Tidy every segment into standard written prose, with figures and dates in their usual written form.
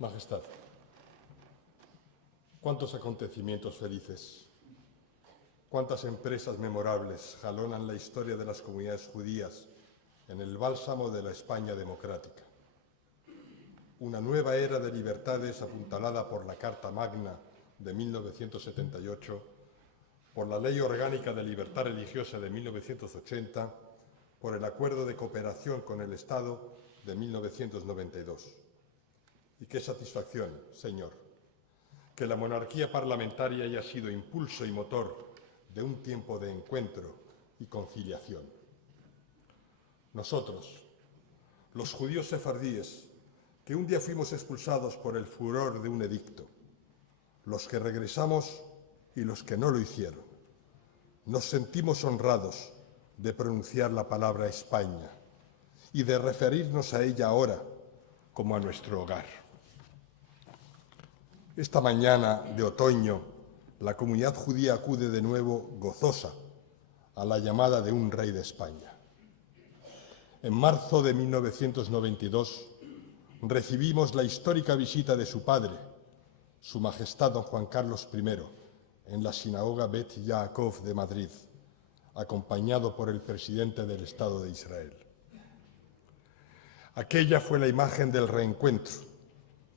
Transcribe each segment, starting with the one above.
Majestad, cuántos acontecimientos felices, cuántas empresas memorables jalonan la historia de las comunidades judías en el bálsamo de la España democrática. Una nueva era de libertades apuntalada por la Carta Magna de 1978, por la Ley Orgánica de Libertad Religiosa de 1980, por el Acuerdo de Cooperación con el Estado de 1992. Y qué satisfacción, Señor, que la monarquía parlamentaria haya sido impulso y motor de un tiempo de encuentro y conciliación. Nosotros, los judíos sefardíes, que un día fuimos expulsados por el furor de un edicto, los que regresamos y los que no lo hicieron, nos sentimos honrados de pronunciar la palabra España y de referirnos a ella ahora como a nuestro hogar. Esta mañana de otoño, la comunidad judía acude de nuevo gozosa a la llamada de un rey de España. En marzo de 1992 recibimos la histórica visita de su padre, Su Majestad don Juan Carlos I, en la sinagoga Bet Yaakov de Madrid, acompañado por el presidente del Estado de Israel. Aquella fue la imagen del reencuentro,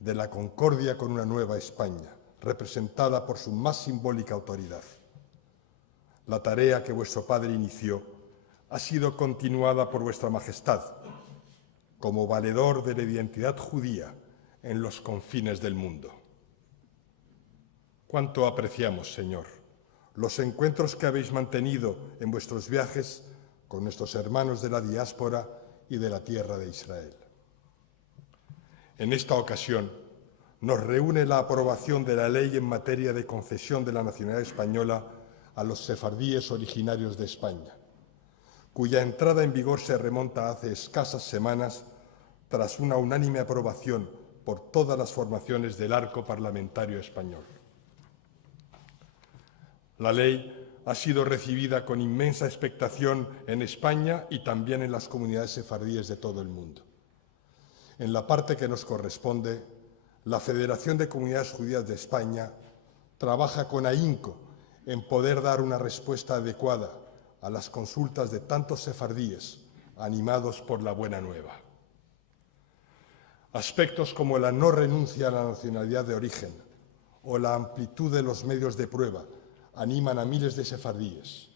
de la concordia con una nueva España, representada por su más simbólica autoridad. La tarea que vuestro padre inició ha sido continuada por vuestra Majestad, como valedor de la identidad judía en los confines del mundo. Cuánto apreciamos, Señor, los encuentros que habéis mantenido en vuestros viajes con nuestros hermanos de la diáspora y de la tierra de Israel. En esta ocasión nos reúne la aprobación de la ley en materia de concesión de la nacionalidad española a los sefardíes originarios de España, cuya entrada en vigor se remonta hace escasas semanas tras una unánime aprobación por todas las formaciones del arco parlamentario español. La ley ha sido recibida con inmensa expectación en España y también en las comunidades sefardíes de todo el mundo. En la parte que nos corresponde, la Federación de Comunidades Judías de España trabaja con ahínco en poder dar una respuesta adecuada a las consultas de tantos sefardíes animados por la buena nueva. Aspectos como la no renuncia a la nacionalidad de origen o la amplitud de los medios de prueba animan a miles de sefardíes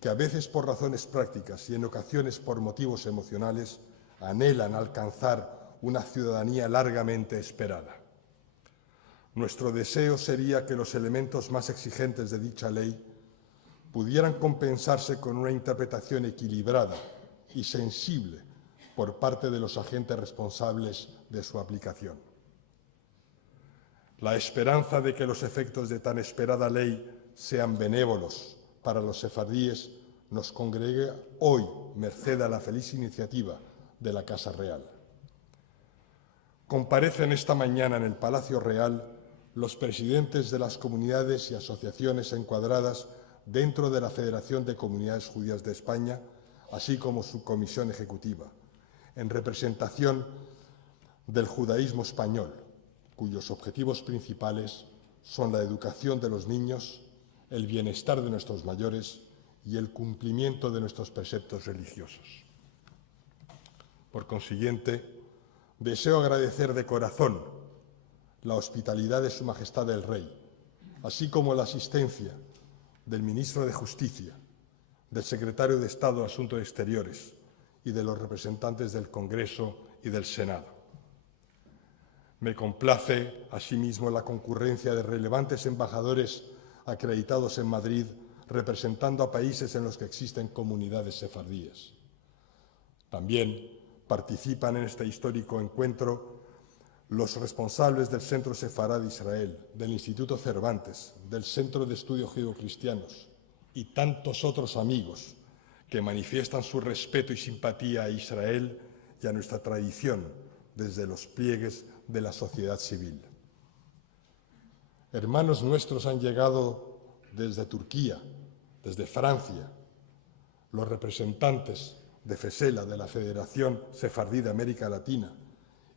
que a veces por razones prácticas y en ocasiones por motivos emocionales anhelan alcanzar una ciudadanía largamente esperada. Nuestro deseo sería que los elementos más exigentes de dicha ley pudieran compensarse con una interpretación equilibrada y sensible por parte de los agentes responsables de su aplicación. La esperanza de que los efectos de tan esperada ley sean benévolos para los sefardíes nos congrega hoy merced a la feliz iniciativa de la Casa Real. Comparecen esta mañana en el Palacio Real los presidentes de las comunidades y asociaciones encuadradas dentro de la Federación de Comunidades Judías de España, así como su comisión ejecutiva, en representación del judaísmo español, cuyos objetivos principales son la educación de los niños, el bienestar de nuestros mayores y el cumplimiento de nuestros preceptos religiosos. Por consiguiente, deseo agradecer de corazón la hospitalidad de Su Majestad el Rey, así como la asistencia del Ministro de Justicia, del Secretario de Estado de Asuntos Exteriores y de los representantes del Congreso y del Senado. Me complace, asimismo, la concurrencia de relevantes embajadores acreditados en Madrid, representando a países en los que existen comunidades sefardíes. También participan en este histórico encuentro los responsables del Centro Sefará de Israel, del Instituto Cervantes, del Centro de Estudios Judeocristianos y tantos otros amigos que manifiestan su respeto y simpatía a Israel y a nuestra tradición desde los pliegues de la sociedad civil. Hermanos nuestros han llegado desde Turquía, desde Francia, los representantes de FESELA, de la Federación Sefardí de América Latina,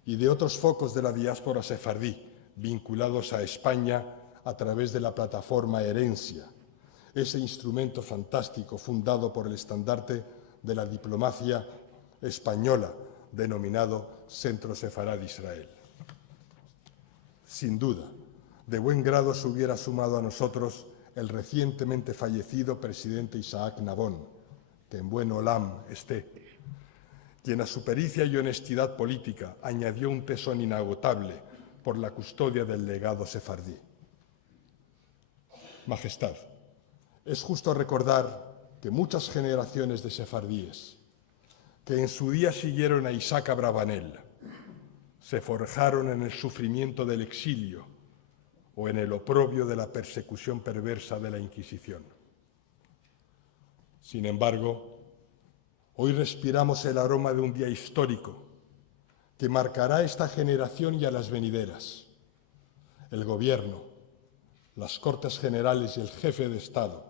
y de otros focos de la diáspora sefardí vinculados a España a través de la plataforma Herencia, ese instrumento fantástico fundado por el estandarte de la diplomacia española, denominado Centro Sefarad Israel. Sin duda, de buen grado se hubiera sumado a nosotros el recientemente fallecido presidente Isaac Nabón, que en buen olam esté, quien a su pericia y honestidad política añadió un tesón inagotable por la custodia del legado sefardí. Majestad, es justo recordar que muchas generaciones de sefardíes que en su día siguieron a Isaac Abravanel se forjaron en el sufrimiento del exilio o en el oprobio de la persecución perversa de la Inquisición. Sin embargo, hoy respiramos el aroma de un día histórico que marcará a esta generación y a las venideras. El Gobierno, las Cortes Generales y el Jefe de Estado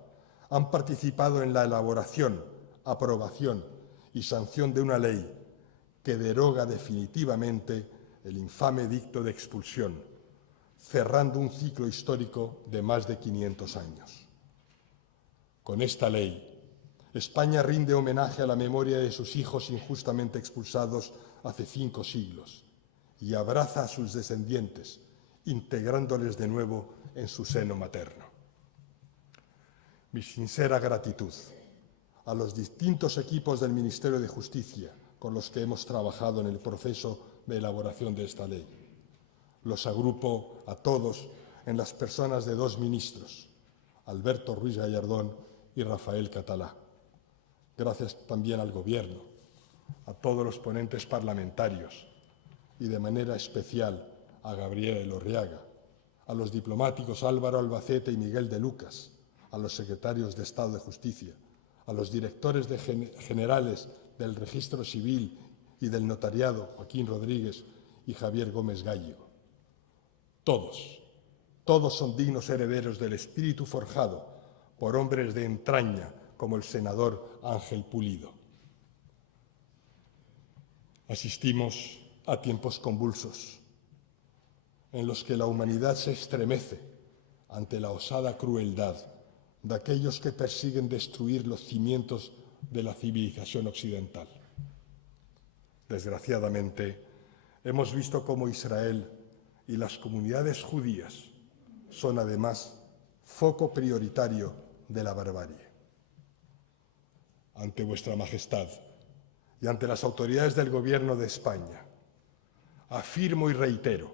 han participado en la elaboración, aprobación y sanción de una ley que deroga definitivamente el infame edicto de expulsión, cerrando un ciclo histórico de más de 500 años. Con esta ley, España rinde homenaje a la memoria de sus hijos injustamente expulsados hace 5 siglos y abraza a sus descendientes, integrándoles de nuevo en su seno materno. Mi sincera gratitud a los distintos equipos del Ministerio de Justicia con los que hemos trabajado en el proceso de elaboración de esta ley. Los agrupo a todos en las personas de 2 ministros, Alberto Ruiz Gallardón y Rafael Catalá. Gracias también al Gobierno, a todos los ponentes parlamentarios y de manera especial a Gabriela Elorriaga, a los diplomáticos Álvaro Albacete y Miguel de Lucas, a los secretarios de Estado de Justicia, a los directores generales del Registro Civil y del Notariado, Joaquín Rodríguez y Javier Gómez Gállego. Todos son dignos herederos del espíritu forjado por hombres de entraña como el senador Ángel Pulido. Asistimos a tiempos convulsos en los que la humanidad se estremece ante la osada crueldad de aquellos que persiguen destruir los cimientos de la civilización occidental. Desgraciadamente, hemos visto cómo Israel y las comunidades judías son además foco prioritario de la barbarie. Ante vuestra Majestad y ante las autoridades del Gobierno de España, afirmo y reitero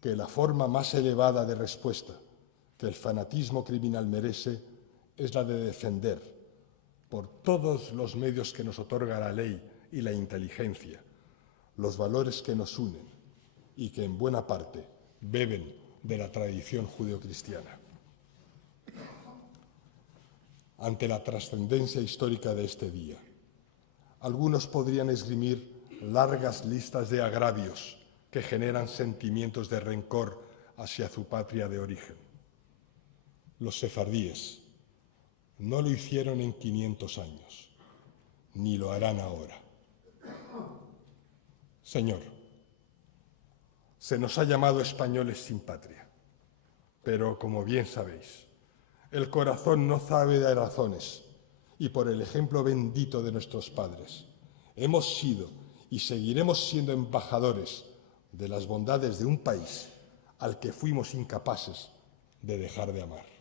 que la forma más elevada de respuesta que el fanatismo criminal merece es la de defender, por todos los medios que nos otorga la ley y la inteligencia, los valores que nos unen y que en buena parte beben de la tradición judeocristiana. Ante la trascendencia histórica de este día, algunos podrían esgrimir largas listas de agravios que generan sentimientos de rencor hacia su patria de origen. Los sefardíes no lo hicieron en 500 años, ni lo harán ahora. Señor, se nos ha llamado españoles sin patria, pero, como bien sabéis, el corazón no sabe de razones y por el ejemplo bendito de nuestros padres hemos sido y seguiremos siendo embajadores de las bondades de un país al que fuimos incapaces de dejar de amar.